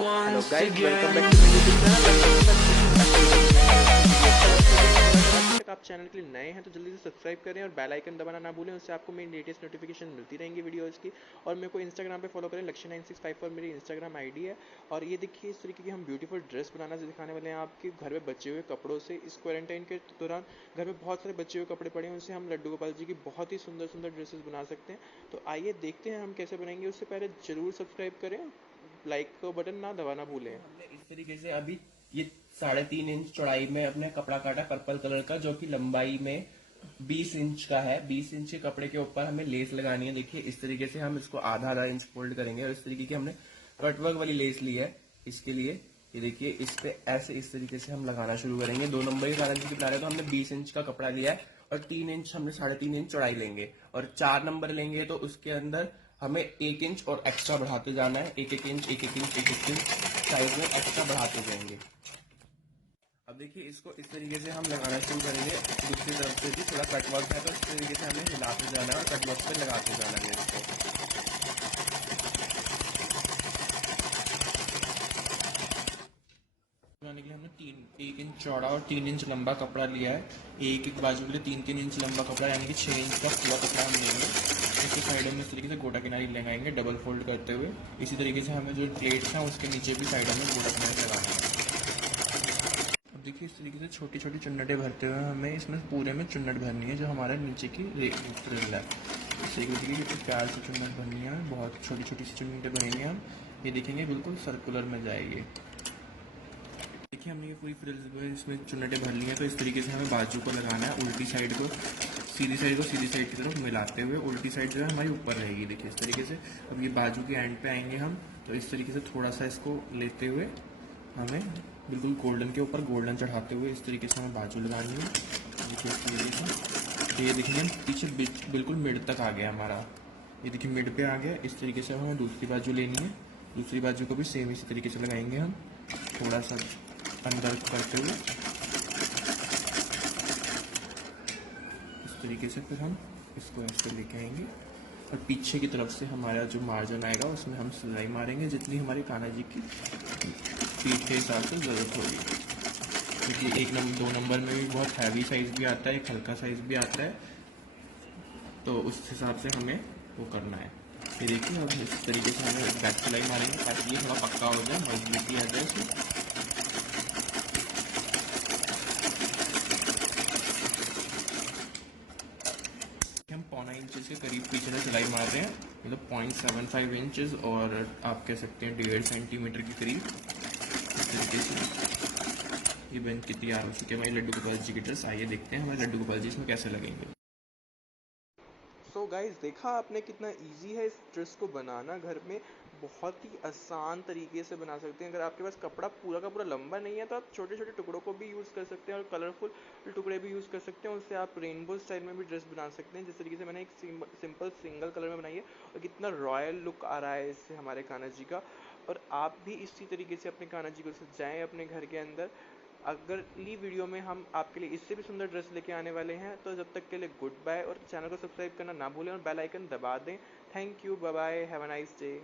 Hello once guys, welcome back again. To my YouTube channel अभी तक आप channel के लिए नए हैं तो जल्दी से सब्सक्राइब करें और बेल आइकन दबाना ना भूलें। उससे आपको मेरी लेटेस्ट नोटिफिकेशन मिलती रहेंगी वीडियोस की। और मेरे को इंस्टाग्राम पे फॉलो करें, लक्ष्य9654 मेरी इंस्टाग्राम आईडी है। और ये देखिए, इस तरीके की हम ब्यूटीफुल ड्रेस बनाना दिखाने वाले हैं आपके घर में बचे हुए कपड़ों से। इस क्वारंटाइन के दौरान घर में बहुत सारे बचे हुए कपड़े पड़े हैं, उनसे हम लड्डू गोपाल जी की बहुत ही सुंदर सुंदर ड्रेसेस बना सकते हैं। तो आइए देखते हैं हम कैसे बनाएंगे। उससे पहले ज़रूर सब्सक्राइब करें, लाइक का बटन ना दबाना भूलें। हमने इस तरीके से अभी ये 3.5 इंच चौड़ाई में अपने कपड़ा काटा पर्पल कलर का, जो कि लंबाई में 20 इंच का है। 20 इंच के कपड़े के ऊपर हमें लेस लगानी है। देखिए इस तरीके से हम इसको आधा आधा इंच फोल्ड करेंगे और इस तरीके की हमने कटवर्क वाली लेस ली है इसके लिए। ये देखिए इस पे ऐसे इस तरीके से हम लगाना शुरू करेंगे। 2 नंबर की गारंटी की बना रहे हैं तो हमने 20 इंच का कपड़ा लिया है और 3 इंच हमने 3.5 इंच चौड़ाई लेंगे और 4 नंबर लेंगे तो उसके अंदर हमें 1 इंच और एक्स्ट्रा बढ़ाते जाना है। एक एक इंच एक एक इंच एक एक इंच साइज में एक्स्ट्रा बढ़ाते जाएंगे। अब देखिए इसको इस तरीके से हम लगाना शुरू करेंगे। दूसरी तरफ से भी थोड़ा कटवर्क है तो इस तरीके से हमें हिलाते जाना है और कटवर्क पे लगाते जाना है इसको। बनाने के लिए हमने 1 इंच चौड़ा और 3 इंच लंबा कपड़ा लिया है। एक एक बाजू के लिए 3 3 इंच लंबा कपड़ा, यानी कि 6 इंच का पूरा कपड़ा हम लेंगे। इसके साइडों में इस तरीके से गोटा किनारी लगाएंगे डबल फोल्ड करते हुए। इसी तरीके से हमें जो प्लेट्स हैं उसके नीचे भी साइडों में गोटा किनारी लगाना है। अब देखिए इस तरीके से छोटी छोटी चुन्नटें भरते हुए हमें इसमें पूरे में चुन्नट भरनी है, जो हमारे नीचे की फ्रिल है। इस तरीके से कितनी प्यार से चुन्नट भरनी है, बहुत छोटी छोटी सी चुन्नटें भरेंगे हम। ये देखेंगे बिल्कुल सर्कुलर में जाएगी। देखिए हमने ये पूरी फ्रिल्स इसमें चुन्नटें भर ली हैं। तो इस तरीके से हमें बाजू को लगाना है, उल्टी साइड को सीधी साइड की तरफ मिलाते हुए। उल्टी साइड जो है हमारी ऊपर रहेगी। देखिए इस तरीके से। अब ये बाजू के एंड पे आएंगे हम, तो इस तरीके से थोड़ा सा इसको लेते हुए हमें बिल्कुल गोल्डन के ऊपर गोल्डन चढ़ाते हुए इस तरीके से हमें बाजू लगानी है। देखिए इस तरीके से। तो ये देखिए हम पीछे बिल्कुल मिड तक आ गया हमारा। ये देखिए मिड पे आ गया। इस तरीके से हमें दूसरी बाजू लेनी है। दूसरी बाजू को भी सेम इसी तरीके से लगाएंगे हम, थोड़ा सा अंदर करते हुए। इस तरीके से फिर हम इसको ऐसे लेके आएंगे और पीछे की तरफ से हमारा जो मार्जिन आएगा उसमें हम सिलाई मारेंगे, जितनी हमारी कान्हा जी की पीठ के हिसाब से ज़रूरत होगी। क्योंकि 1 नंबर 2 नंबर में भी बहुत हैवी साइज़ भी आता है, एक हल्का साइज़ भी आता है, तो उस हिसाब से हमें वो करना है। ये देखिए अब इस तरीके से हमें बैक सिलाई मारेंगे ताकि ये थोड़ा पक्का हो जाए, मजबूती आ जाए इसमें। हम 0.25 इंच के करीब पीछे से सिलाई मार रहे हैं, मतलब 0.75 इंच, और आप कह सकते हैं 1.5 सेंटीमीटर के करीब। इस तरीके से ये बन के तैयार हो चुके हैं हमारी लड्डू गोपाल जी की ड्रेस। आइए देखते हैं हमारे लड्डू गोपाल जी इसमें कैसे लगेंगे। सो गाइस, देखा आपने कितना इजी है इस ड्रेस को बनाना घर में। बहुत ही आसान तरीके से बना सकते हैं। अगर आपके पास कपड़ा पूरा का पूरा लंबा नहीं है तो आप छोटे छोटे टुकड़ों को भी यूज़ कर सकते हैं और कलरफुल टुकड़े भी यूज़ कर सकते हैं। उससे आप रेनबो स्टाइल में भी ड्रेस बना सकते हैं। जिस तरीके से मैंने एक सिंपल सिंगल कलर में बनाई है और कितना रॉयल लुक आ रहा है इससे हमारे कान्हा जी का। और आप भी इसी तरीके से अपने कान्हा जी को सजाएं अपने घर के अंदर। अगली वीडियो में हम आपके लिए इससे भी सुंदर ड्रेस लेके आने वाले हैं। तो जब तक के लिए गुड बाय, और चैनल को सब्सक्राइब करना ना भूलें और बेल आइकन दबा दें। Thank you, bye bye, have a nice day.